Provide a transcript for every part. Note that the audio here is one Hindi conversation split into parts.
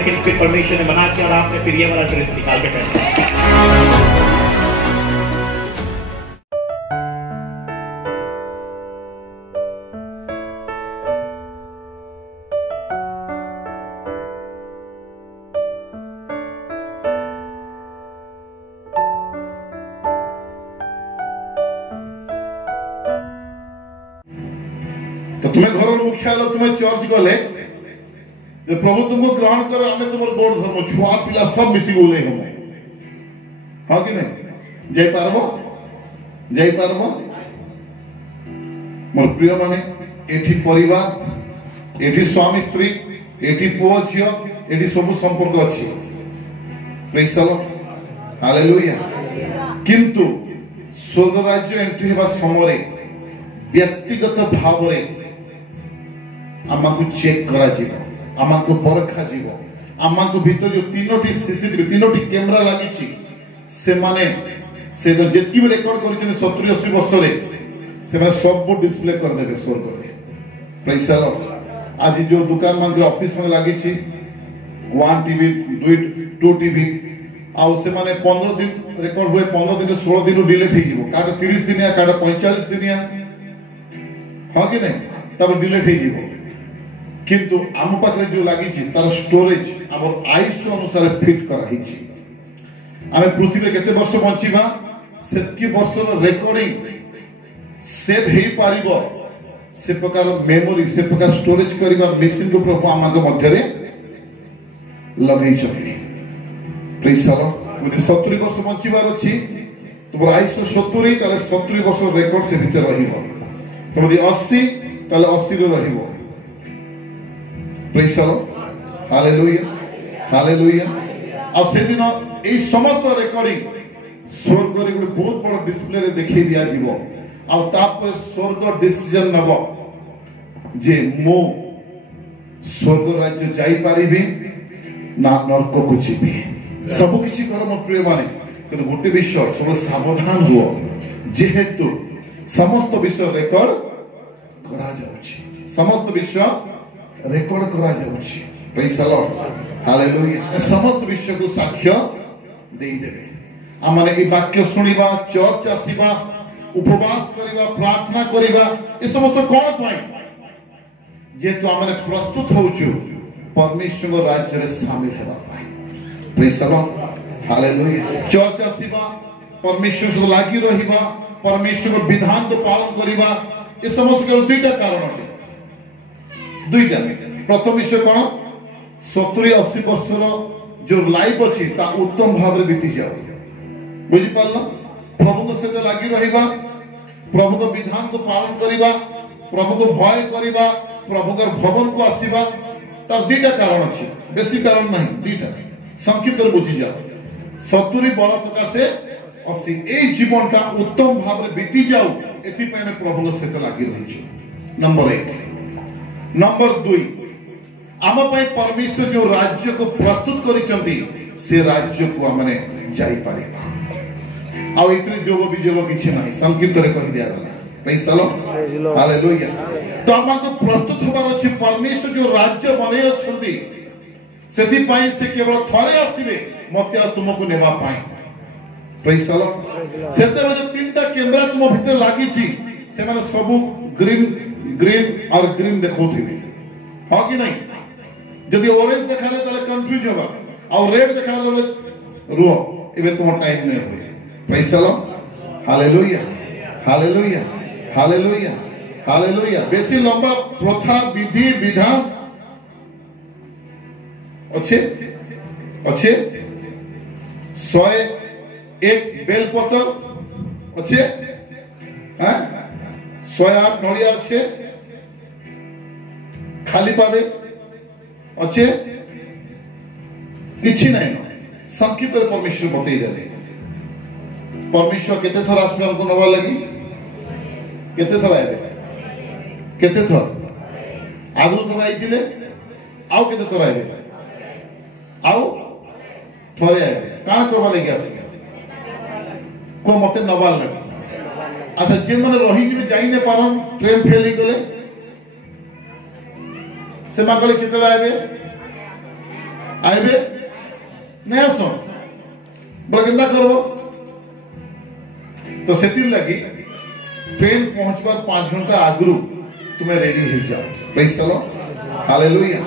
लेकिन फिर परमेश्वर ने मना किया और आपने फिर ये वाला ड्रेस निकाल के पहना। तो तुम्हें घर मुखिया लोग तुम्हें चर्च गले प्रभु तुमको ग्रहण करो आम तुम बोर्ड धर्म छुआ पिला सब मिसी बोले हम हाँ कि नहीं जाई पारबो मोर प्रिय माने एठी परिवार एठी स्वामी स्त्री एठी पुओ झियो एठी सब संपर्क अछि प्रेज द लॉर्ड हालेलुया किंतु स्वर्ग राज्य एंट्री हेबा समय व्यक्तिगत भाव रे आमाको चेक करा जीवो आमाको परखा जीवो आमाको भीतर जो तीनोटी सीसीटीवी तीनोटी कैमरा लागि छि से माने से तो जेतकी भी रेकॉर्ड करिछन 70 80 वर्ष रे से माने सब डिस्प्ले कर देबे स्वर्ग रे प्रेज द लॉर्ड आज जो दुकान मान के ऑफिस में लागि छि 1 टीवी 2 टीवी आ से माने 15 दिन रेकॉर्ड हुए 15 दिन 16 दिन डिलीट हे जीवो काटा 30 दिन या काटा 45 दिन या हाँ कि नहीं तब डिलीट हे जीवो किंतु आम पाखरे जो लागि छि तार स्टोरेज आम आयुष अनुसार फिट करा हि छि आमे पृथ्वी केते वर्ष बंचिबा सेतकी वर्षर रेकॉर्डिंग सेव हे पारिबो से प्रकार मेमोरी से प्रकार स्टोरेज करिबा मशीन को प्रभु आमाक मध्य रे लगै छथि प्रेज द लॉर्ड यदि 70 वर्ष बंचिबार अछि तुमर आयुष 70 ताले 70 वर्ष रेकॉर्ड से भीतर रहिबो यदि 80 ताले 80 रे रहिबो praise the Lord hallelujah hallelujah आ से दिन ए समस्त रेकॉर्डिंग स्वर्ग रे एक बहुत बड़ डिस्प्ले रे देखै दिया जीवो आ तापर स्वर्ग डिसीजन नबो जे मो स्वर्ग राज्य जाई पारिबे ना नरक को जीबे सब किछि कर मोर प्रिय माने कि गोटे विषय सब सावधान हुओ जेहेतु समस्त विषय रेकॉर्ड करा जाउछि समस्त विषय रेकॉर्ड करा जाउछि प्रेज द लॉर्ड हालेलुया समस्त विषय को साक्ष्य देई देबे आमाने ई वाक्य सुनिबा चर्च आसीबा उपवास करिबा प्रार्थना करिबा ए समस्त कोन पय जेतु आमाने प्रस्तुत होउछु परमेश्वर राज्य रे शामिल हेबा पाई praise the Lord hallelujah church आसीबा परमेश्वर से लागि रहिबा परमेश्वर विधान को पालन करिबा ए समस्त के दुईटा कारण है दुईटा प्रथम विषय कोन 70 80 वर्षर जो लाइफ अछि ता उत्तम भाव रे बीती जाओ बुझि पारलो प्रभु को सहित लागि रहिबा प्रभु को विधान को पालन करिबा प्रभु को भय करिबा प्रभु का भवन को आसीबा तार दुईटा कारण अछि बेसी कारण नहीं दुईटा संक्षिप्त रे बुझि जाओ 70 वर्ष का से 80 ए जीवनटा उत्तम भाव रे बीती जाऊ एति पे हम प्रभु को सहित लागि रहिछु नंबर 1 नंबर 2 आम पय परमेश्वर जो राज्य को प्रस्तुत करिसंती से राज्य को हमने जाई पारिबा आ इतरे जोग विजोग किछि नाही संक्षिप्त रे कहि दिया गला प्रेज द लॉर्ड हालेलुया तो हमको प्रस्तुत होबार अछि परमेश्वर जो राज्य बने अछंती सेति पय से केवल थरे आसीबे मते तुमको नेबा पाए प्रेज द लॉर्ड सेते में तीनटा कैमरा तुम भीतर लागि छि से माने सब ग्रीन और ग्रीन देखौथिबे हां कि नहीं जदि ऑरेंज देखाले तले कंफ्यूज होबा और रेड देखाले रुओ एबे तुम टाइम नै होय praise the Lord hallelujah hallelujah hallelujah hallelujah बेसी लंबा प्रथा विधि विधान अच्छे अच्छे 101 बेलपत्र अच्छे हां 108 नड़िया अच्छे खाली पादे अच्छे किछि नहीं संक्षिप्त परमेश्वर बतई देले परमेश्वर केते थर आसमान हमको नवा लगी केते थर आइले केते थर आगु थर आइथिले आउ केते थर आइले आउ थरे आइले का करबा लगी आसी को मते नवा लगी अच्छा जे माने रही कि जाई ने पारन ट्रेन फेल ही गले से मा गले केते आइबे आइबे नहीं आस बोले केन्दा करबो तो सेतिर लगी ट्रेन पहुंचबार 5 घंटा आगरू तुम्हें रेडी हो जाओ praise the Lord hallelujah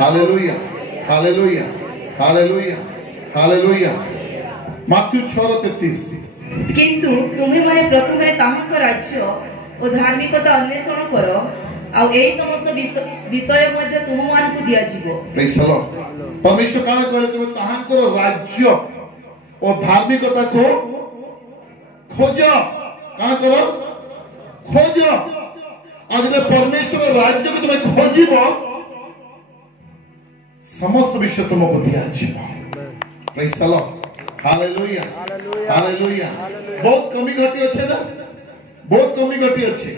hallelujah hallelujah hallelujah hallelujah Matthew 6:33 किंतु तुम्हें माने प्रथमे ताहाक राज्य और धार्मिकता अन्वेषण करो आ एई समस्त विषय मध्ये तुम मानकु दिया जीवो प्रेज द लॉर्ड परमेश्वर काना कहले तुम ताहाकर राज्य और धार्मिकता को खोजो काना करो खोजो आज जब परमेश्वर राज्य को तुम्हें खोजिबो समस्त विषय तुमको दिया जीवो praise the Lord hallelujah hallelujah बहुत कमी घटी अच्छे ना बहुत कमी घटी अच्छे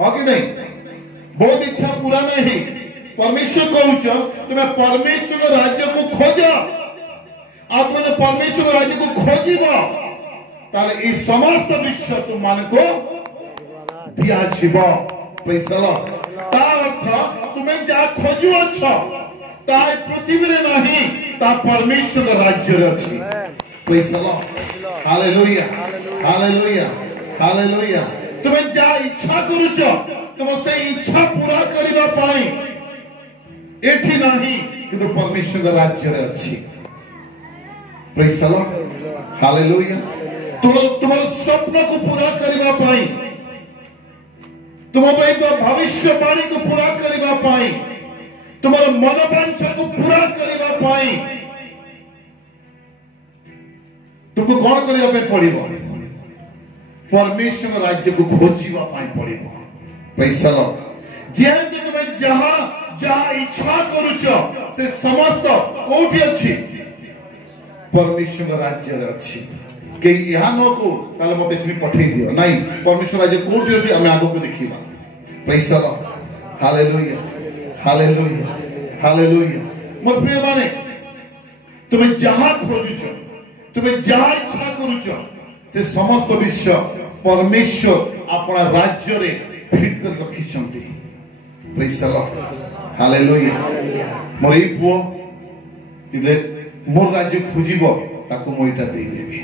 हाँ कि नहीं बहुत इच्छा पूरा नहीं परमेश्वर कहूच तुम्हें परमेश्वर राज्य को खोजो आप जो परमेश्वर राज्य को खोजिब ताले ई समस्त विश्व तुम मान को दिया जीव प्रेज द लॉर्ड ता अर्थ तुम्हें जा खोजु अछ ता पृथ्वी रे नहीं ता परमेश्वर राज्य रे अछि praise the Lord hallelujah hallelujah hallelujah तुम्हें जा इच्छा करूच तुम से इच्छा पूरा करिबा पाई एठी नहीं किंतु परमेश्वर राज्य रे अछि प्रेज द लॉर्ड हालेलुया तुम्हारे स्वप्न को पूरा करिबा पाई तुम तो भविष्यवाणी को पूरा करिबा पाई तुम्हारे मनोवांछा को पूरा करिबा पाई तुमको कौन करिबा पे पड़िबो परमेश्वर राज्य को खोजिबा पाई पड़िबो प्रेज द लॉर्ड जे तुम जहां जहां इच्छा करूछ से समस्त कोठी अछि परमेश्वर राज्य रे अछि के यहाँ नो को ताले मते छी पठेई दियो नहीं परमेश्वर राज्य कोठी अछि हम आगो को देखिबा praise the Lord hallelujah hallelujah hallelujah मोर प्रिय माने तुम जहां खोजुछ तुम जहां इच्छा करूछ से समस्त विश्व परमेश्वर अपना राज्य रे फिट कर रखी छंती प्रेज द लॉर्ड हालेलुया मोर ई पुओ इले मोर राज्य खोजिबो ताको मोइटा देई देबी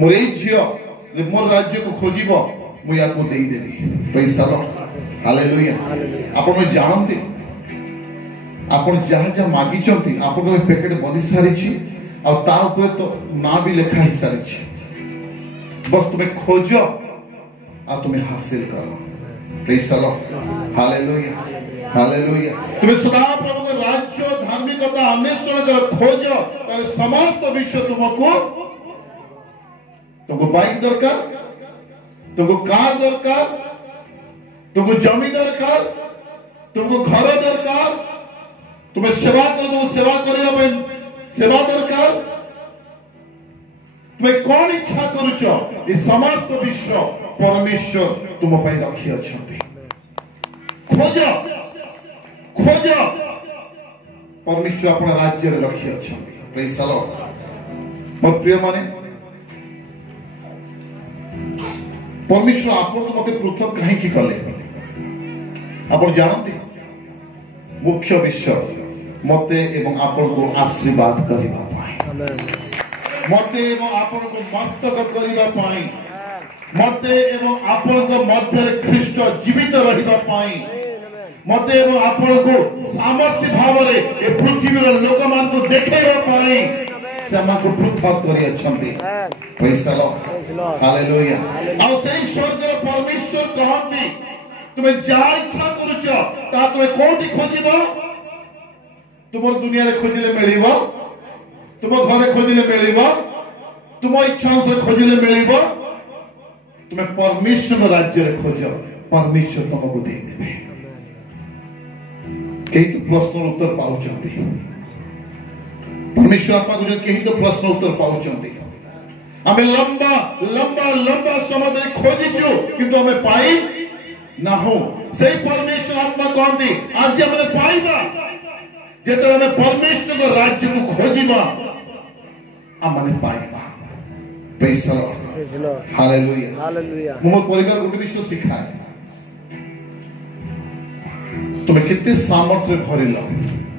मोर ई झियो जे मोर राज्य को खोजिबो मु याको देई देबी प्रेज द लॉर्ड हालेलुया आपण जानते आपण जहा जहा मागी चंती आपण को पैकेट बनी सारी छी और ता ऊपर तो ना भी लिखा ही सारी छी बस तुम्हें खोजो और तुम्हें हासिल करो praise the Lord hallelujah hallelujah तुम्हें सदा प्रभु के राज्य धार्मिकता अन्वेषण करो खोजो ताले समस्त विश्व तुमको बाइक दरकार तुमको कार दरकार तुमको जमी दरकार तुमको घर दरकार तुम्हें सेवा कर तुमको सेवा करिया पे सेवा दरकार तुम्हें कौन इच्छा करूछ ये समस्त विश्व परमेश्वर तुम पे रखी अछंती खोजो खोजो परमेश्वर अपना राज्य रे रखी अछंती प्रेज द लॉर्ड मोर प्रिय माने परमेश्वर आपन को मते पृथक काहे की कले आपण जानते मुख्य विषय मते एवं आपन को आशीर्वाद करिबा पाए मते एवं आपन को मस्तक करिबा पाए मते एवं आपन को मध्य ख्रीष्ट जीवित रहिबा पाए मते एवं आपन को सामर्थ्य भाव रे ए पृथ्वी रे लोक मान को देखेबा पाए से हमको पृथक करि अछंती प्रेज द लॉर्ड हालेलुया आ सेही स्वर्ग परमेश्वर कहंती तुम्हें जा इच्छा करूछ ता तुम्हें कोठी खोजिबो तुमर दुनिया रे खोजिले मिलिबो तुम घरे खोजिले मिलिबो तुम इच्छा से खोजिले मिलिबो तुम्हें परमेश्वर राज्य रे खोजो परमेश्वर तुमको दे देबे कई तो प्रश्न उत्तर पाउचंती परमेश्वर आपा को कई तो प्रश्न उत्तर पाउचंती हमें लंबा लंबा लंबा समय धरि खोजिछु किंतु हमें पाई ना हो सही परमेश्वर आत्मा कहती आज हमने पाइबा जेते हमें परमेश्वर के राज्य को खोजिबा हमने पाइबा praise the Lord hallelujah hallelujah मो परिवार गोटे विषय सिखाए तुम्हें कितने सामर्थ्य भरिल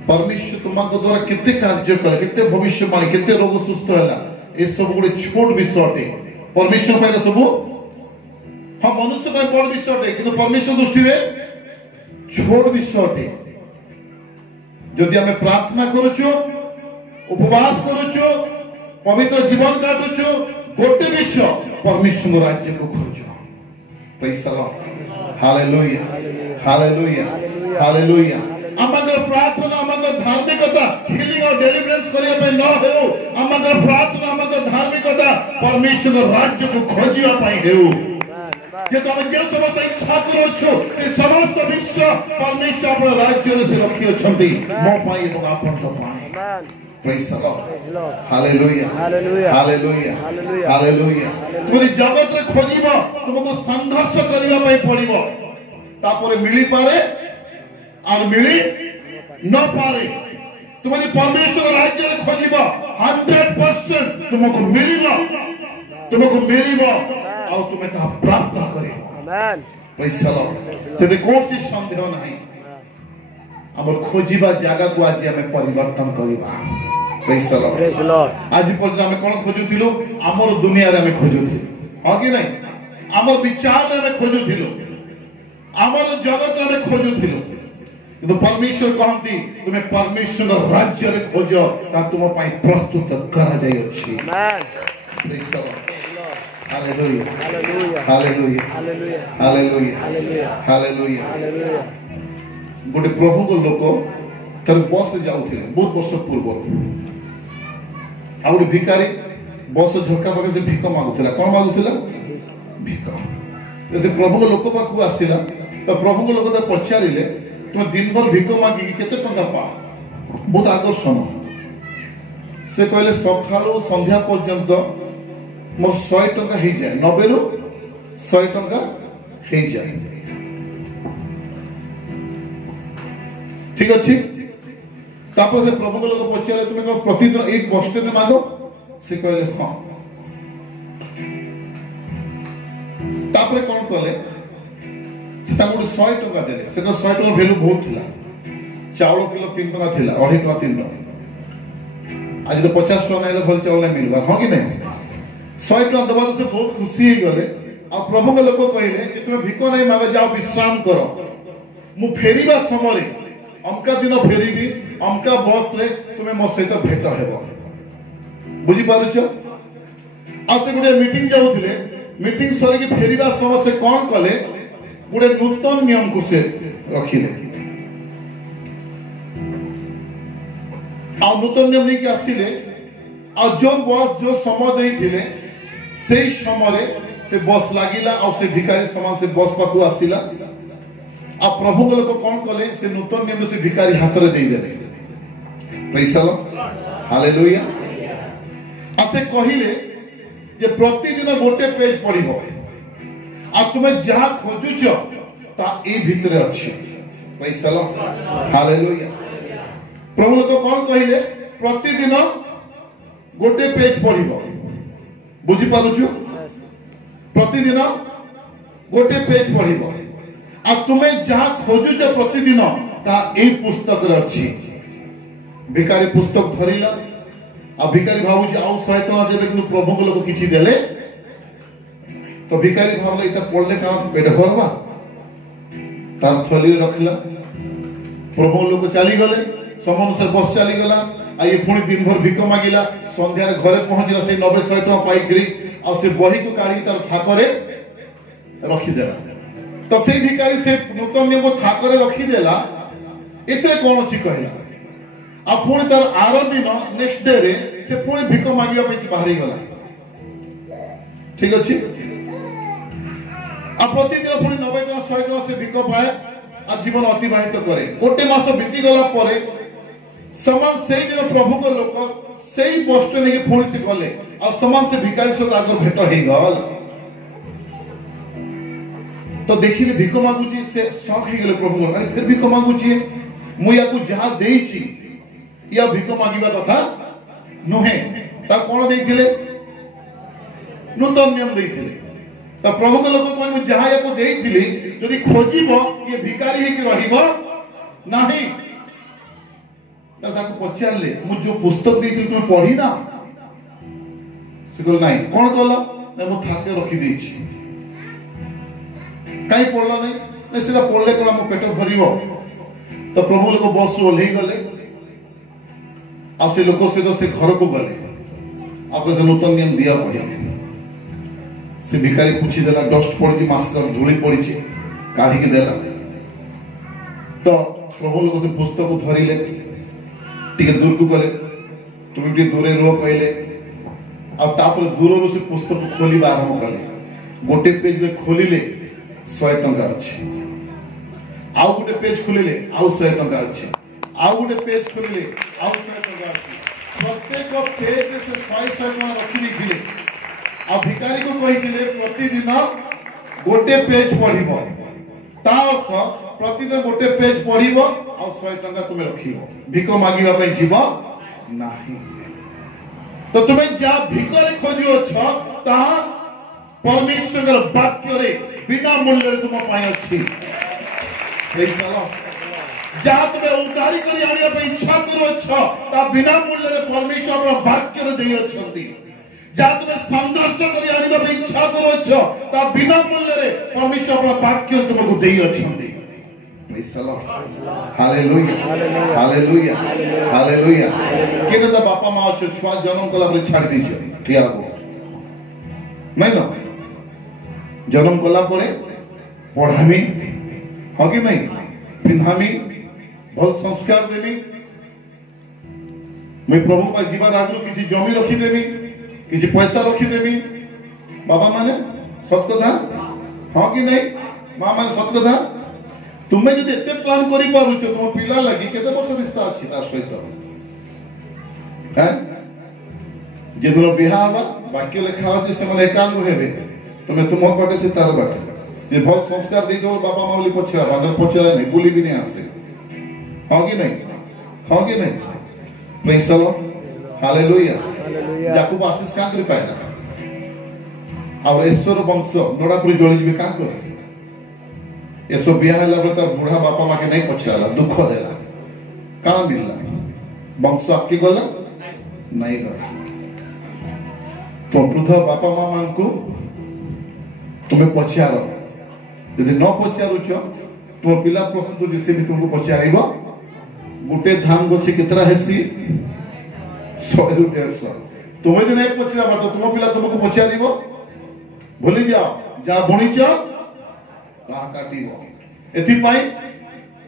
परमेश्वर तुमको द्वारा केते कार्य कले केते भविष्यवाणी केते रोग सुस्थ होला ए सब गुडे छोट विषय अटे परमेश्वर पे सब हाँ मनुष्य पे बड़ विषय अटे किंतु परमेश्वर दृष्टि रे छोट विषय अटे जदि हमें प्रार्थना करूचो उपवास करूचो पवित्र जीवन काटुचो गोटे विषय परमेश्वर राज्य को खोजो praise the Lord hallelujah hallelujah hallelujah आमगर प्रार्थना आमगर धार्मिकता हीलिंग और डेलिवरेंस करिया पे न हो आमगर प्रार्थना आमगर धार्मिकता परमेश्वर राज्य को खोजिया पाई हेउ जे तमे जे समस्त इच्छा करोछो से समस्त विश्व परमेश्वर अपन राज्य रे से रखी अछंती मो पाई एवं आपन को पाई praise the Lord hallelujah hallelujah hallelujah hallelujah तुम जगत रे खोजिबो तुमको संघर्ष करिया पाई पड़िबो तापरे मिली पारे और मिली न पारे तुम परमेश्वर राज्य रे खोजिबो 100% तुमको मिलिबो और तुम्हें ता प्राप्त करिबो आमेन प्रेज द लॉर्ड से कोसी संदेह नहीं हमर खोजिबा जागा को आज हमें परिवर्तन करिबा प्रेज द लॉर्ड आज पर हमें कोन खोजुथिलो हमर दुनिया रे हमें खोजुथिलो हां कि नहीं हमर विचार रे हमें खोजुथिलो हमर जगत रे हमें खोजुथिलो किंतु परमेश्वर कहंती तुम्हें परमेश्वर राज्य रे खोजो ता तुम पई प्रस्तुत करा जाय अछि आमेन praise the Lord hallelujah hallelujah hallelujah hallelujah hallelujah hallelujah hallelujah गोटे प्रभु को लोक तर बस जाउथिले बहुत वर्ष पूर्व और भिखारी बस झोका पाके से भिख मागुथिला कोन मागुथिला भिख जैसे प्रभु को लोक पाखु आसिला तो प्रभु को लोक त पछारिले तुम दिन भर भिख मागी केते टंका पा बहुत आदर्शन से कहले सखालो संध्या पर्यंत मोर 100 टंका हे जाय 90 रु 100 टंका हे जाय ठीक अछि तापर से प्रभु को लोग पछारे तुम प्रतिदिन एक बस स्टैंड मागो से कहले हां तापर कोन कहले से ता गुड 100 टंका देले से तो 100 टंका वैल्यू बहुत थिला चावल किलो 3 टंका थिला 2.5 टंका 3 टंका आज तो 50 टंका एले भल चावल मिलबा हां कि नहीं 100 टंका दबा से बहुत खुशी हे गले आ प्रभु के लोग कहले जे तुम भिको नहीं मागो जाओ विश्राम करो मु फेरीबा समय अमका दिन फेरीबी अमका बस रे तुम्हें मो सहित भेट हेबो बुझी पारुछ आ से गुडे मीटिंग जाउथिले मीटिंग सरे की फेरीबा समय से कोन कले गुडे नूतन नियम को से रखिले आ नूतन नियम नहीं के आसीले आ जो बस जो समय देइथिले सेही समय रे से बस लागिला और से भिखारी समान से बस पाखु आसीला आ प्रभु को लोग कौन कले से नूतन नियम से भिखारी हाथ रे दे देले प्रेज द लॉर्ड हालेलुया आ से कहिले जे प्रतिदिन गोटे पेज पढिबो आ तुमे जहा खोजुछ ता ए भितरे अछि प्रेज द लॉर्ड हालेलुया प्रभु लोग कौन कहिले प्रतिदिन गोटे पेज पढिबो बुझी पारुछु प्रतिदिन गोटे पेज पढिबो आ तुम्हें जहां खोजुछ प्रतिदिन ता ए पुस्तक रे अछि भिखारी पुस्तक धरिला आ भिखारी भाबुछ आ 100 टका देबे किंतु प्रभु को लोग किछि देले तो भिखारी भाबले इटा पढले का पेट भरबा तार थली रखला प्रभु लोग चली गले समन से बस चली गला आ ये पुणी दिन भर भिख मागिला संध्या रे घरे पहुंचला से 90 100 टका पाई करी आ से बही को काढी तार थाकरे रखी देला तो से भिखारी से नूतन नियम को थाकरे रखी देला एते कोन अछि कहला आ पुणी तार आरो दिन नेक्स्ट डे रे से पुणी भिख मागिया पे बाहरी गला ठीक अछि आ प्रतिदिन पुणी 90 टका 100 टका से भिख पाए आ जीवन अतिबाहित करे गोटे मास बीती गला परे समान सेही दिन प्रभु को लोक सेही बस ने के पुणी से गले आ समान से भिखारी से आगर भेट हे गल तो देखिले भिख मागुची से शौक हे गेले प्रभु अरे फिर भिख मागुची मु याकू जहा देइची या भिख मागिबा कथा नुहे ता कोन देइथिले नूतन नियम देइथिले ता प्रभु के लोक कोन जहा याकू देइथिले यदि खोजिबो ये भिखारी हे कि रहिबो नाही ତାକୁ ପଚାରିଲେ ମୁଁ ଯୋଉ ପୁସ୍ତକ ଦେଇଥିଲି ତୁମେ ପଢି ନା? ସେ କହିଲେ ନାଇଁ। କଣ କଲ? ନା ମୁଁ ଥାକେ ରଖିଦେଇଛି। କାହିଁ ପଢିଲ ନାଇଁ? ନା ସେଟା ପଢିଲେ କଣ ଆମ ପେଟ ଭରିବ? ତ ପ୍ରଭୁ ଲୋକ ବସରୁ ଓହ୍ଲେଇ ଗଲେ ଆଉ ସେ ଲୋକ ସହିତ ସେ ଘରକୁ ଗଲେ। ଆଉ ସେ ନୂତନ ନିୟମ ଦିଆ ପଢିଲେ। ସେ ଭିକାରୀ ପୁଛି ଦେଲା, ଡଷ୍ଟ ପଡିଛି, ମାସ୍କର ଧୂଳି ପଡିଛି, କାଢିକି ଦେଲା। ତ ପ୍ରଭୁ ଲୋକ ସେ ପୁସ୍ତକ ଧରିଲେ, ଟିକେ ଦୂରକୁ ଗଲେ, ତୁମେ ଟିକେ ଦୂରେ ରୁହ କହିଲେ। ଆଉ ତାପରେ ଦୂରରୁ ସେ ପୁସ୍ତକ ଖୋଲିବା ଆରମ୍ଭ କଲେ। ଗୋଟେ ପେଜରେ ଖୋଲିଲେ 100 ଟଙ୍କା ଅଛି, ଆଉ ଗୋଟେ ପେଜ ଖୋଲିଲେ ଆଉ 100 ଟଙ୍କା ଅଛି, ଆଉ ଗୋଟେ ପେଜ ଖୋଲିଲେ ଆଉ 100 ଟଙ୍କା ଅଛି। ପ୍ରତ୍ୟେକ ପେଜରେ ସେ 100 ଟଙ୍କା ରଖିଦେଇଥିଲେ। ଆଉ ଭିକାରୀକୁ କହିଥିଲେ ପ୍ରତିଦିନ ଗୋଟେ ପେଜ ପଢିବ। ତା ଅର୍ଥ ପ୍ରତିଦିନ ଗୋଟେ ପେଜ ପଢିବ ଆଉ 100 ଟଙ୍କା ତୁମେ ରଖିବ। ଭିକ ମାଗିବା ପାଇଁ ଯିବ ନାହିଁ। ତ ତୁମେ ଯାହା ଭିକରେ ଖୋଜୁଅଛ ତାହା ପରମେଶ୍ୱରଙ୍କର ବାକ୍ୟରେ ବିନା ମୂଲ୍ୟରେ ତୁମ ପାଇଁ ଅଛି। ଯାହା ତୁମେ ଉଦ୍ଧାରି କରି ଆଣିବା ପାଇଁ ଇଚ୍ଛା କରୁଅଛ ତାହା ବିନା ମୂଲ୍ୟରେ ପରମେଶ୍ୱର ବାକ୍ୟରେ ଦେଇଅଛନ୍ତି। ଯାହା ତୁମେ ସଂଘର୍ଷ କରି ଆଣିବା ପାଇଁ ଇଚ୍ଛା କରୁଅଛ ତାହା ବିନା ମୂଲ୍ୟରେ ପରମେଶ୍ୱର ବାକ୍ୟରେ ତୁମକୁ ଦେଇଅଛନ୍ତି। Hallelujah, hallelujah, hallelujah. କେବେ ତ ବାପା ମା ଅଛ, ଛୁଆ ଜନ୍ମ କଲା ପରେ ଛାଡ଼ି ଦେଇଛ, କିଏ ହବ? ନାଇଁ ନା? ଜନ୍ମ କଲା ପରେ ପଢାମି, ହଁ କି ନାଇଁ? ପିନ୍ଧାମି, ଭଲ ସଂସ୍କାର ଦେବି। ମୁଇଁ ପ୍ରଭୁ ପାଇଁ ଯିବାର ଆଗରୁ କିଛି ଜମି ରଖିଦେବି, କିଛି ପଇସା ରଖିଦେବି। ବାବା ମାନେ ସତ କଥା, ହଁ କି ନାଇଁ? ମା ମାନେ ସତ କଥା। ତୁମେ ଯଦି ଏତେ ପ୍ଲାନ୍ କରିପାରୁଛ ତୁମ ପିଲା ଲାଗି, କେତେ ବର୍ଷ ରିସ୍ତା ଅଛି ତା ସହିତ? ଯେଦିନ ବିହା ହବା ବାକ୍ୟ ଲେଖା ଅଛି ସେମାନେ ଏକାଙ୍ଗ ହେବେ। ତୁମେ ତୁମ ବାଟେ, ସେ ତାର ବାଟେ। ଯେ ଭଲ ସଂସ୍କାର ଦେଇଥିବ ବାପା ମା ବୋଲି ପଚରା, ପଚରା ନାହିଁ, ବୁଲିବି ନାହିଁ ଆସେ, ହଁ କି ନାଇଁ? ହଁ କି ନାଇଁ? ପ୍ରେଜ୍ ଦ ଲର୍ଡ, ହାଲେଲୁୟା। ଯାକୁବ ଆଶିଷ କାଁ କରି ପାଇଲା? ଆଉ ଏଶ୍ୱର ବଂଶ ନଡ଼ା ପରି ଜଳିଯିବେ କାଁ କରି? ଏସବୁ ବିହା ହେଲା ବେଳେ ତାର ବୁଢା ବାପା ମାକେ ନାଇଁ ପଚରାଲା, ଦୁଃଖ ଦେଲା, କାଁ ମିଳିଲା? ବଂଶ ଆଗକେ ଗଲା ନାଇଁ ଗଲା। ତ ବୃଦ୍ଧ ବାପା ମା ମାନଙ୍କୁ ତୁମେ ପଚାର। ଯଦି ନ ପଚାରୁଛ ତୁମ ପିଲା ପ୍ରସ୍ତୁତ, ସେ ବି ତୁମକୁ ପଚାରିବ। ଗୋଟେ ଧାନ ଗଛ କେତେଟା ହେସି? 100 ରୁ 150। ତୁମେ ଯଦି ନାଇଁ ପଚାର ତ ତୁମ ପିଲା ତୁମକୁ ପଚାରିବ। ଭୁଲି ଯାଅ, ଯାହା ବୁଣିଛ ତାହା କାଟିବ। ଏଥିପାଇଁ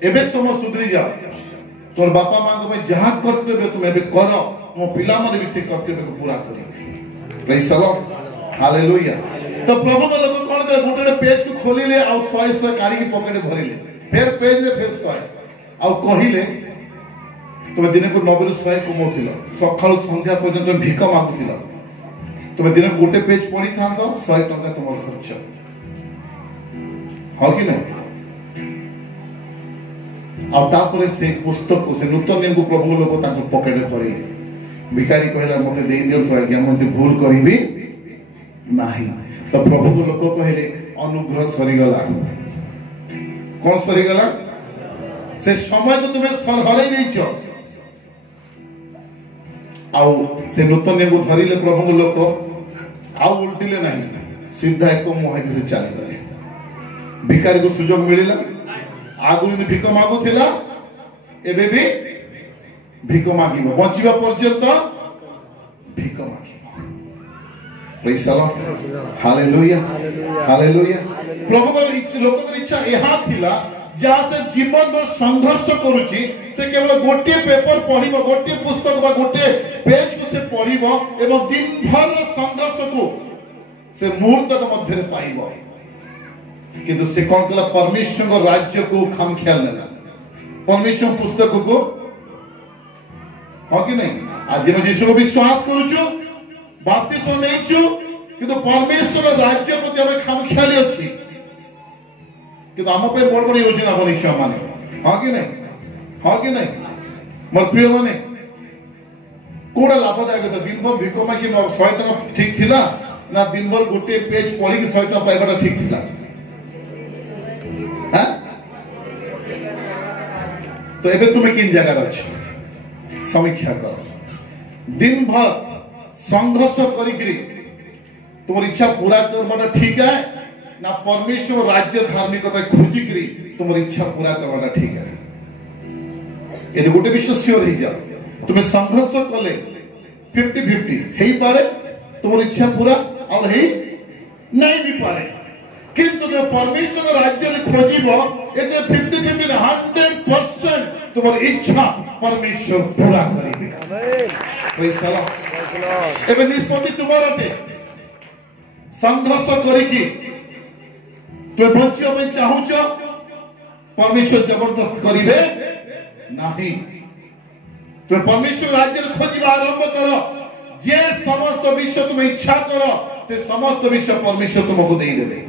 ଏବେ ସମୟ ସୁଧରି ଯାଅ। ତୋର ବାପା ମାଙ୍କ ପାଇଁ ଯାହା କର୍ତ୍ତବ୍ୟ ତୁମେ ଏବେ କର, ମୋ ପିଲାମାନେ ବି ସେ କର୍ତ୍ତବ୍ୟକୁ ପୁରା କରିବେ। ପ୍ରେଜ୍ ଦ ଲର୍ଡ, ହାଲେଲୁୟା। ତ ପ୍ରଭୁଙ୍କ ଲୋକ କଣ କଲେ? ଗୋଟେ ପେଜ କୁ ଖୋଲିଲେ ଆଉ 100 କାଢିକି ପକେଟରେ ଭରିଲେ, ଫେର ପେଜରେ ଫେର 100 ଆଉ କହିଲେ ତୁମେ ଦିନକୁ 90 ରୁ 100 କମଉଥିଲ, ସକାଳୁ ସନ୍ଧ୍ୟା ପର୍ଯ୍ୟନ୍ତ ଭିକ ମାଗୁଥିଲ। ତୁମେ ଦିନକୁ ଗୋଟେ ପେଜ ପଢିଥାନ୍ତ, 100 ଟଙ୍କା ତୁମର ଖର୍ଚ୍ଚ, ହଁ କି ନାଇଁ? ଆଉ ତାପରେ ସେ ପୁସ୍ତକ, ସେ ନୂତନ ନିୟମକୁ ପ୍ରଭୁଙ୍କ ଲୋକ ତାଙ୍କ ପକେଟରେ ଭରିଲେ। ଭିକାରୀ କହିଲା ମତେ ଦେଇଦିଅନ୍ତୁ ଆଜ୍ଞା, ମୁଁ ଏମିତି ଭୁଲ କରିବି ନାହିଁ। ତ ପ୍ରଭୁଙ୍କ ଲୋକ କହିଲେ ଅନୁଗ୍ରହ ସରିଗଲା। କଣ ସରିଗଲା? ସେ ସମୟକୁ ତୁମେ ହରାଇ ଦେଇଛ। ଆଉ ସେ ନୂତନ ନିୟମକୁ ଧରିଲେ ପ୍ରଭୁଙ୍କ ଲୋକ, ଆଉ ଉଲ୍ଟିଲେ ନାହିଁ, ସିଧା ଏକ ମୁହାଁକି ସେ ଚାଲିଗଲେ। ଭିକାରୀକୁ ସୁଯୋଗ ମିଳିଲା। ଆଗରୁ ଯଦି ଭିକ ମାଗୁଥିଲା, ଏବେ ବି ଭିକ ମାଗିବ, ବଞ୍ଚିବା ପର୍ଯ୍ୟନ୍ତ ଭିକ ମାଗିବ। ପ୍ରେଜ୍ ଦ ଲର୍ଡ, ହାଲେଲୁୟା, ହାଲେଲୁୟା। ପ୍ରଭୁଙ୍କର ଲୋକଙ୍କର ଇଚ୍ଛା ଏହା ଥିଲା, ଯାହା ସେ ଜୀବନଭର ସଂଘର୍ଷ କରୁଛି, ସେ କେବଳ ଗୋଟିଏ ପେପର ପଢିବ, ଗୋଟିଏ ପୁସ୍ତକ ବା ଗୋଟିଏ ପେଜକୁ ସେ ପଢିବ ଏବଂ ଦିନଭରର ସଂଘର୍ଷକୁ ସେ ମୁହୂର୍ତ୍ତକ ମଧ୍ୟରେ ପାଇବ। କିନ୍ତୁ ସେ କଣ କଲା? ପରମେଶ୍ୱରଙ୍କ ରାଜ୍ୟକୁ ଖାମଖିଆଲ ନେଲା, ପରମେଶ୍ୱର ପୁସ୍ତକକୁ, ହଁ କି ନାଇଁ? ଆଜି ଆମେ ଯୀଶୁକୁ ବିଶ୍ୱାସ କରୁଛୁ, ବାପ୍ତିସ୍ମ ନେଇଛୁ, କିନ୍ତୁ ପରମେଶ୍ୱର ରାଜ୍ୟ ପ୍ରତି ଆମେ ଖାମଖିଆଲି ଅଛି। କିନ୍ତୁ ଆମ ପାଇଁ ବଡ ବଡ ଯୋଜନା ବନେଇଛୁ ଆମମାନେ, ହଁ କି ନାଇଁ? ହଁ କି ନାଇଁ? ମୋର ପ୍ରିୟ ମାନେ, କୋଉଟା ଲାଭଦାୟକ? ଦିନଭର ଭିକ ମାଗି 100 ଟଙ୍କା ଠିକ ଥିଲା ନା ଦିନଭର ଗୋଟେ ପେଜ ପଢିକି 100 ଟଙ୍କା ପାଇବାଟା ଠିକ ଥିଲା? ତ ଏବେ ତୁମେ କିନ୍ ଜାଗାରେ ଅଛ? समीक्षा कर दिन भर संघर्ष करी तुम इच्छा पूरा करवाटा ठीक है ना परमेश्वर राज्य धार्मिकता खोजिकी तुम इच्छा पूरा करवाटा ठीक है यदि गोटे विषय सियोर हो जाओ तुम्हें संघर्ष कले 50-50 हे पारे तुम इच्छा पूरा और हे नहीं भी पारे किंतु जो परमेश्वर राज्य खोजिब ये 50-50 100% तुम इच्छा परमेश्वर पूरा करेंगे एवं निष्पत्ति तुम्हारे संघर्ष करिकी तुम बचिया में चाहूच परमेश्वर जबरदस्त करिवे नहीं तुम परमेश्वर राज्य खोजा आरंभ कर जे समस्त विषय तुम इच्छा कर से समस्त विषय परमेश्वर तुमको दे देबे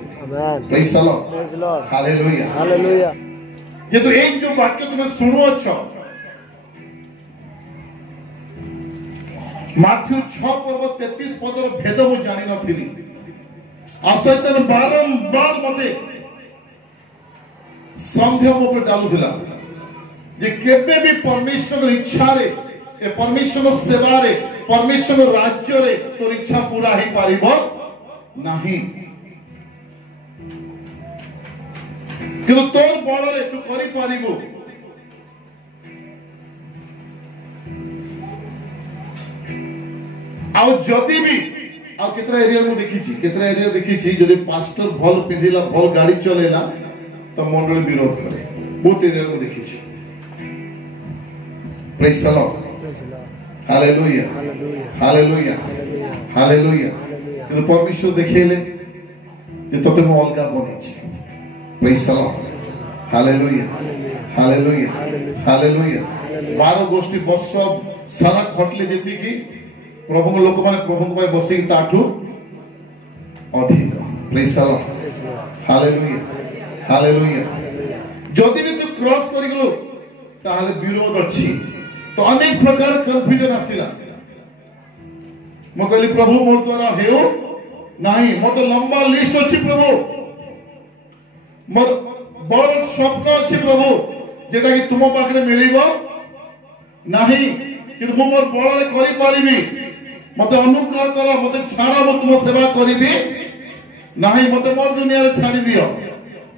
praise the Lord hallelujah hallelujah ये तो एक जो वाक्य तुम सुनो अच्छा माथ्यू 6 पर्व 33 पदर भेद मु जानि नथिली आशयतन बारंबार मते संदेह मो पे डालुथिला जे केबे भी परमेश्वर इच्छा रे ए परमेश्वर सेवा रे परमेश्वर राज्य रे तोर इच्छा पूरा ही पारिबो नहीं किंतु तोर बल रे तू करि पारिबो आ जदी भी आ केतरा एरिया मु देखी छी जदी पास्टर भल पिंदिला भल गाड़ी चलेला तो मंडली विरोध करे बहुत एरिया मु देखी छी praise the Lord hallelujah hallelujah hallelujah किंतु परमेश्वर देखेले जे तते मु अलगा बनि छी praise the Lord hallelujah hallelujah hallelujah 12 गोष्ठी वर्ष सारा खटले जेती की प्रभु लोक माने प्रभु को बसी ताठू अधिक praise the Lord hallelujah hallelujah जदी भी तू क्रॉस करि गेलो ताहाले विरोध अछि तो अनेक प्रकार कन्फ्यूजन आसिला म कहली प्रभु मोर द्वारा हेउ नाही मोर तो लंबा लिस्ट अछि प्रभु मोर बड़ स्वप्न अछि प्रभु जेटा कि तुम पाखरे मिलिबो नाही कि तुम मोर बळरे करि पारिबी मते अनुग्रह कर मते छाड़ा म तुम सेवा करिबी नाही मते मोर दुनिया रे छाड़ी दियो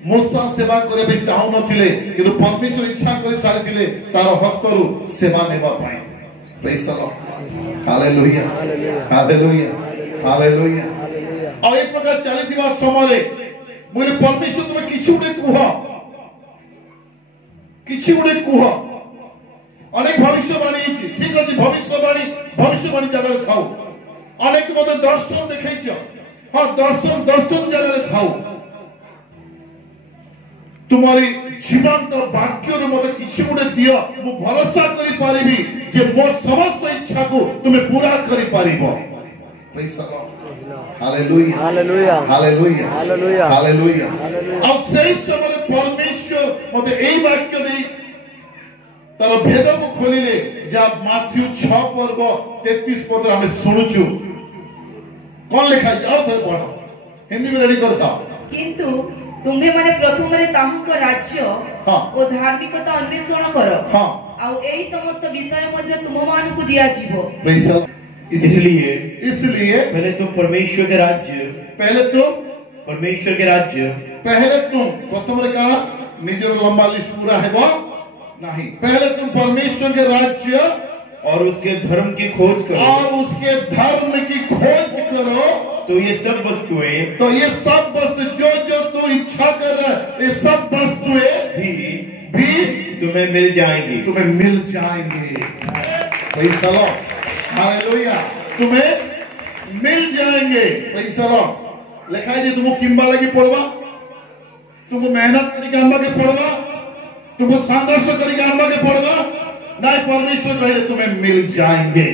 मूसा सेवा करे भी चाहू नथिले किंतु परमेश्वर इच्छा करे सारिथिले तार हस्तरु सेवा नेबा पाए praise the Lord hallelujah hallelujah hallelujah और एक प्रकार चलीथिबा समय मुले परमेश्वर तुम किछु गुडे कुह अनेक भविष्यवाणी ठीक अछि भविष्यवाणी जगह थाउ अनेक मते दर्शन देखैछ हां दर्शन जगह थाउ तुम्हारी जीवंत वाक्य रे मते किछि गुडे दियो मु भरोसा करि पारिबी जे मोर समस्त इच्छा को तुमे पूरा करि पारिबो praise the Lord hallelujah hallelujah hallelujah hallelujah hallelujah अब सही समय परमेश्वर मते एई वाक्य दे तार भेद को खोलिले जा माथ्यू 6 पर्व 33 पद हमें सुनुचु कोन लिखा जाओ थरे पढो हिंदी में रेडी करता किंतु तुम्हें माने प्रथम रे ताहंक राज्य ओ धार्मिकता अन्वेषण करो आ एई समस्त विषय मध्ये तुम मान को दिया जीवो प्रेज इसलिए पहले तुम परमेश्वर के राज्य पहले तुम प्रथम रे काना निजर लंबा लिस्ट पूरा हेबो नहीं पहले तुम परमेश्वर के राज्य और उसके धर्म की खोज करो तो ये सब वस्तु जो तू इच्छा कर रहा है ये सब वस्तुएं भी तुम्हें मिल जाएंगी प्रेज द लॉर्ड हालेलुया तुम्हें मिल जाएंगे प्रेज द लॉर्ड लिखा है जे तुम किंबा लगी पड़वा तुम मेहनत करके आंबा के पड़वा तुम संघर्ष करके आंबा के पड़वा नहीं परमेश्वर कहले तुम्हें मिल जाएंगे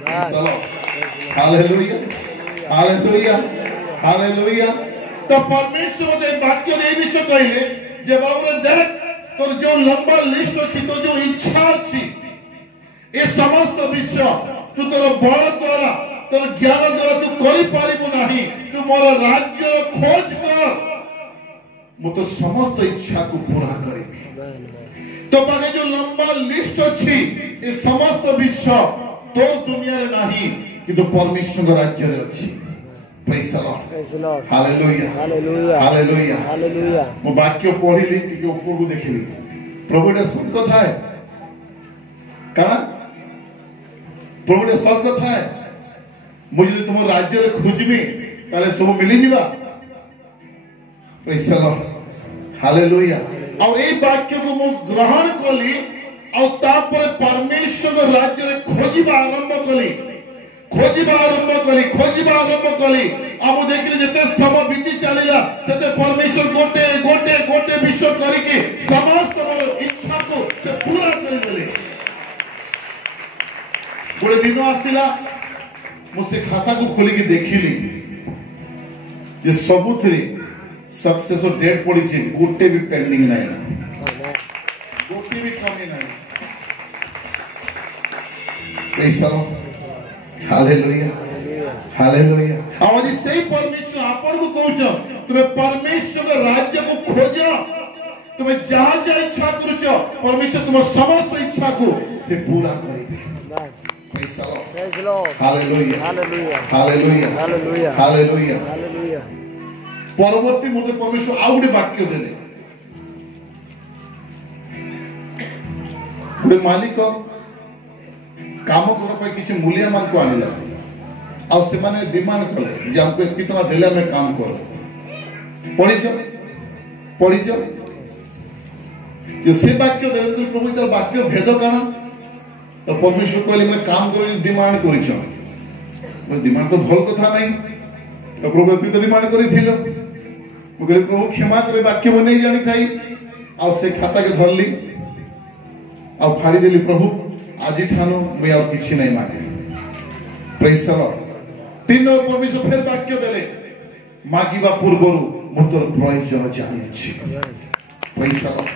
praise the Lord hallelujah hallelujah hallelujah तो परमेश्वर दे वाक्य दे विषय कहले जे बाबू देख तोर जो लंबा लिस्ट अछि तो जो इच्छा अछि ए समस्त विषय तू तोर बल द्वारा तोर ज्ञान द्वारा तू करि पारिबो नाही तू मोर राज्य रो खोज कर मु तो समस्त इच्छा को पूरा करिबी तो पाखे जो लंबा लिस्ट अच्छी ये समस्त विश्व तो दुनिया रे नहीं किंतु परमेश्वर का राज्य रे अच्छी। Praise the Lord, hallelujah, hallelujah, hallelujah, hallelujah. मो वाक्य पढ़िली टिके ऊपर को देखिली प्रभु ने सत कथा है काना प्रभु ने सत कथा है मुझे तुम राज्य रे खोजबी ताले सब मिली जीवा। Praise the Lord, hallelujah. और ए वाक्य को मो ग्रहण कली और तापर परमेश्वर को राज्य रे खोजिबा आरंभ कली खोजिबा आरंभ कली अब देखिले जते समय बीती चलिला सेते परमेश्वर गोटे गोटे गोटे विश्व करिके समस्त मोर इच्छा को से पूरा कर देले। गोटे दिन आसिला मुझे खाता को खोली के देखिली जे सबुथरी सक्सेस और डेट पड़ी छी गोटे भी पेंडिंग नहीं गोटे भी कमी नहीं। Praise the Lord, hallelujah, hallelujah. आज सही परमेश्वर आपन को कहउछ तुमे परमेश्वर के राज्य को खोजो तुमे जहां जहां इच्छा करूछ परमेश्वर तुम समस्त इच्छा को से पूरा करिबे। Praise the Lord, hallelujah, hallelujah, hallelujah, hallelujah, hallelujah. Hallelujah. परवर्ती मुझे परमेश्वर आउ गोटे वाक्य देले गोटे मालिक काम कर पे किछि मूल्य मान को आनिला आ से माने डिमांड कले जे हमको एति टका देले हम काम कर पढिछ जे से वाक्य देले तो प्रभु तो वाक्य भेद काना तो परमेश्वर कहले मैं काम कर डिमांड करिछ मैं डिमांड तो भल कथा नहीं तो प्रभु एति तो डिमांड करिथिलो मुझे प्रभु क्षमा करे वाक्य में नहीं जानी थी आ से खाता के धरली आ फाड़ी देली प्रभु आज ठानु मुई आ किछि नहीं माने। प्रेज द लॉर्ड, तीन परमेश्वर फिर वाक्य देले मागिबा पूर्वरु मोर प्रयोजन जानि अछि। Praise the Lord,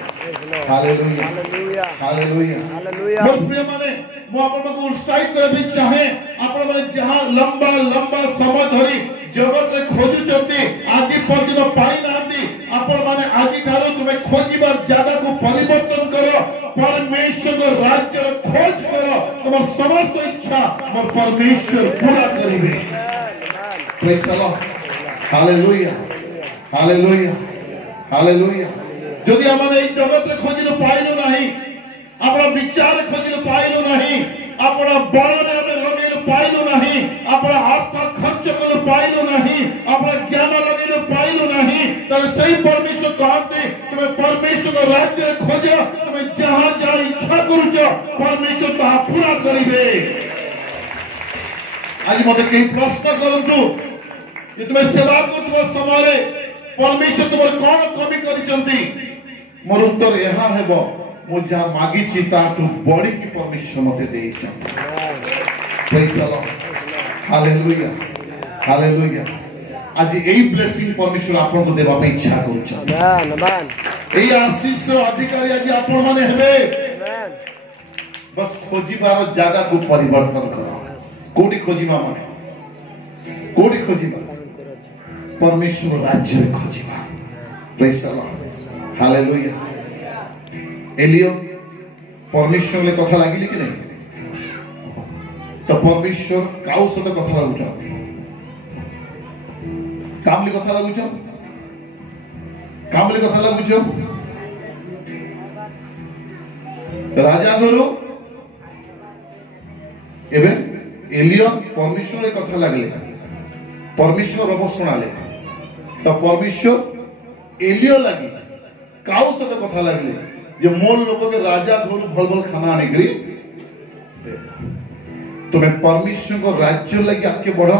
hallelujah, hallelujah, hallelujah, hallelujah. मोर प्रिय माने मो आपन को उत्साहित करे भी चाहे आपन माने जहां लंबा लंबा समय धरी जगत रे खोजुचंती आज पर्यंत पाई नांती आपण माने आज थारो तुमे खोजिबार जगह को परिवर्तन करो परमेश्वर को राज्य रे खोज करो तुम समस्त इच्छा मोर परमेश्वर पूरा करिवे। Praise the Lord, hallelujah, hallelujah, hallelujah. जदि हमने এই জগত রে खोजिनो पाइलो नाही अपना विचार खोजिनो पाइलो नाही अपना बल रे हमें लगेलो पाइलो नाही अपना अर्थ खर्च कलो पाइलो नाही अपना ज्ञान लगेलो पाइलो नाही तले सही परमेश्वर कहते तुम्हें परमेश्वर का राज्य रे खोजो तुम्हें जहां जहां इच्छा करूछो परमेश्वर ताहा पूरा करिवे। आज मते कई प्रश्न करंतु जे तुम्हें सेवा करथुवा समय रे परमेश्वर तुमर कोन कमी करिसंती मोर उत्तर यहा हेबो मु जहां मागी चिता तू बड़ी की परमेश्वर मते देई छ। Praise the Lord, hallelujah, hallelujah. आज एई ब्लेसिंग परमेश्वर आपन को देबा पे इच्छा करू छ। आमेन, आमेन। एई आशीष अधिकारी आज आपन माने हेबे आमेन। बस खोजिबार जगह को परिवर्तन करो कोडी खोजिबा माने कोडी खोजिबा परमेश्वर राज्य रे खोजिबा। Praise the Lord, hallelujah. एलियो परमेश्वर ले कथा लागिली कि नहीं तो परमेश्वर काउ सते कथा लागुछ कामली कथा लागुछ कामली कथा लागुछ राजा घरो एबे एलियो परमेश्वर ले कथा लागले परमेश्वर रब सुनाले तो परमेश्वर एलियो लागी काउ सते कथा लागले जे मोर लोग के राजा घर भल भल खाना आने करी तुम्हें परमेश्वर को राज्य लगी आके बढ़ो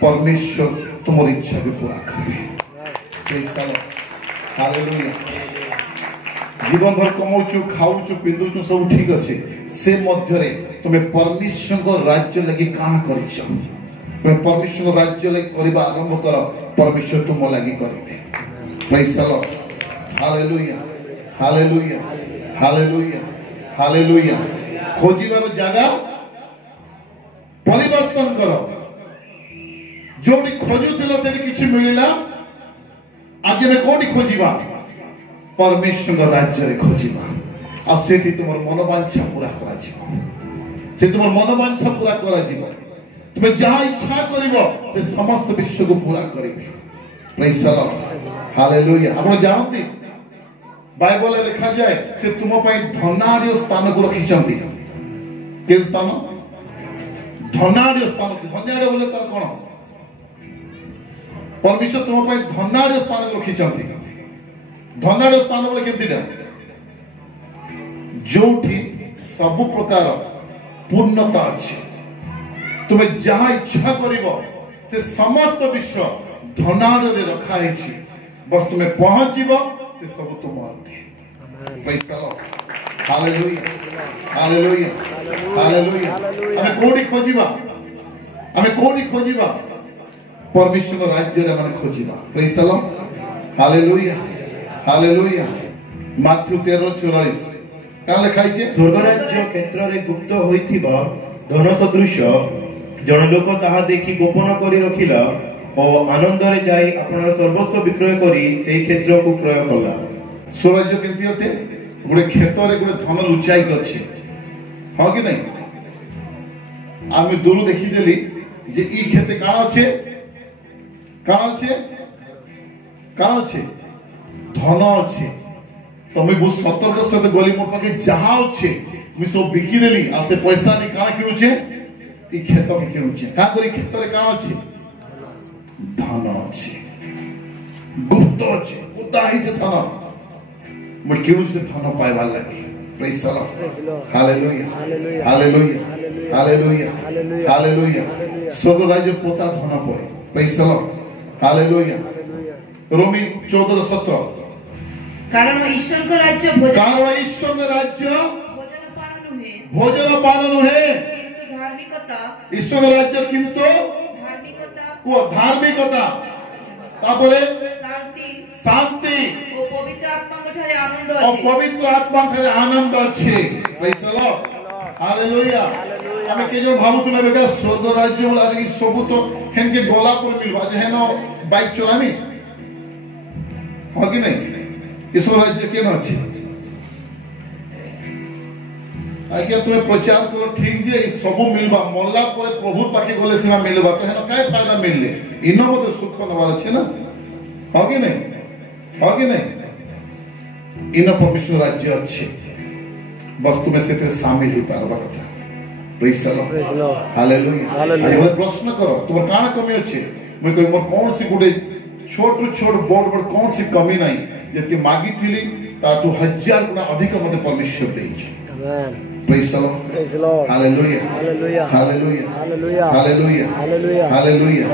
परमेश्वर तुम्हारी इच्छा भी पूरा करे। Praise the Lord, hallelujah. जीवन भर कमाउछु खाउछु पिंदुछु सब ठीक अछि से मध्य रे तुम्हें परमेश्वर को राज्य लगी काना करिछ तुम्हें परमेश्वर को राज्य लगी करबा आरंभ करो परमेश्वर तुम लगी करिवे। Praise the Lord, hallelujah, hallelujah, hallelujah, hallelujah. खोजिबार जगह परिवर्तन करो जोटी खोजुथिलो सेठी किछि मिलिला आज में कोठी खोजिबा परमेश्वर का राज्य रे खोजिबा आ सेठी तुमर मनोवांछा पूरा करा जीवो से तुमर मनोवांछा पूरा करा जीवो तुमे जहां इच्छा करिवो से समस्त विश्व को पूरा करिवो प्रेज द लॉर्ड हालेलुया आपण जानती बाइबल में लिखा जाए से तुम पई धनाढ्य स्थान को रखी चंती के स्थान धनाढ्य स्थान धनाढ्य बोले तो कोन परमेश्वर तुम पई धनाढ्य स्थान को रखी चंती धनाढ्य स्थान बोले केतिटा जोठी सब प्रकार पूर्णता अछि तुमे जहां इच्छा करिवो से समस्त विश्व धनाढ्य रे रखा है बस तुम्हें पहुंचीबो से सब तुमर praise the Lord hallelujah hallelujah hallelujah हमें कोडी खोजिबा परमेश्वर को राज्य रे माने खोजिबा praise the Lord hallelujah hallelujah Matthew 13:44 का लिखाई छे स्वर्ग राज्य क्षेत्र रे गुप्त होइथिबा धन सदृश जन लोक ताहा देखि गोपन करी रखिला और आनंद रे जाई अपना सर्वस्व विक्रय करी सेही क्षेत्र को क्रय कला स्वराज्य केंती होते गुडे खेत रे गुडे धन लुचाई अछि हां कि नहीं आमे दूर देखि देली जे ई खेते काण अछि धन अछि तमे बहुत सतर्क सहित गली मोर पाके जहां अछि मी सब बिकी देली आ से पैसा नि काण किनुचे ई खेत के किनुचे का करी खेत रे काण अछि धन अछि गुप्त अछि उदाही जे धन मैं क्यों से धन पाइबार लगी praise the Lord hallelujah hallelujah hallelujah hallelujah स्वर्ग राज्य पोता धन पड़े प्रेज द लॉर्ड हालेलुया रोमी 14:17 कारण ईश्वर को राज्य भोजन पान नुहे किंतु धार्मिकता ईश्वर राज्य किंतु धार्मिकता तापरे शांति और पवित्र आत्मा ठारे आनंद अछि प्रेज द लॉर्ड हालेलुया हमें के जो भाबुतले बेटा स्वर्ग राज्य वाला ई सब तो हेनके गोला पर मिलबा जे हेनो बाइक चलामी हो कि नहीं ईश्वर राज्य केन अछि आज्ञा तुम्हें प्रचार करो ठीक जे सब मिलबा मल्ला पर प्रभु पाके गले सीमा मिलबा तो हेनो काय फायदा मिलले इनो मते सुख नवार छै ना हो कि नहीं इन परमेश्वर राज्य अच्छे बस तुम्हें से शामिल ही पारबा कथा praise the Lord hallelujah hallelujah प्रश्न करो तुम काना कमी अच्छे मैं कोई मोर कौन सी गुडे छोट बड़ कौन सी कमी नहीं जबकि मागी थिली ता तू 1000 गुना अधिक मते परमेश्वर देई छै आमेन praise the Lord hallelujah hallelujah hallelujah hallelujah hallelujah hallelujah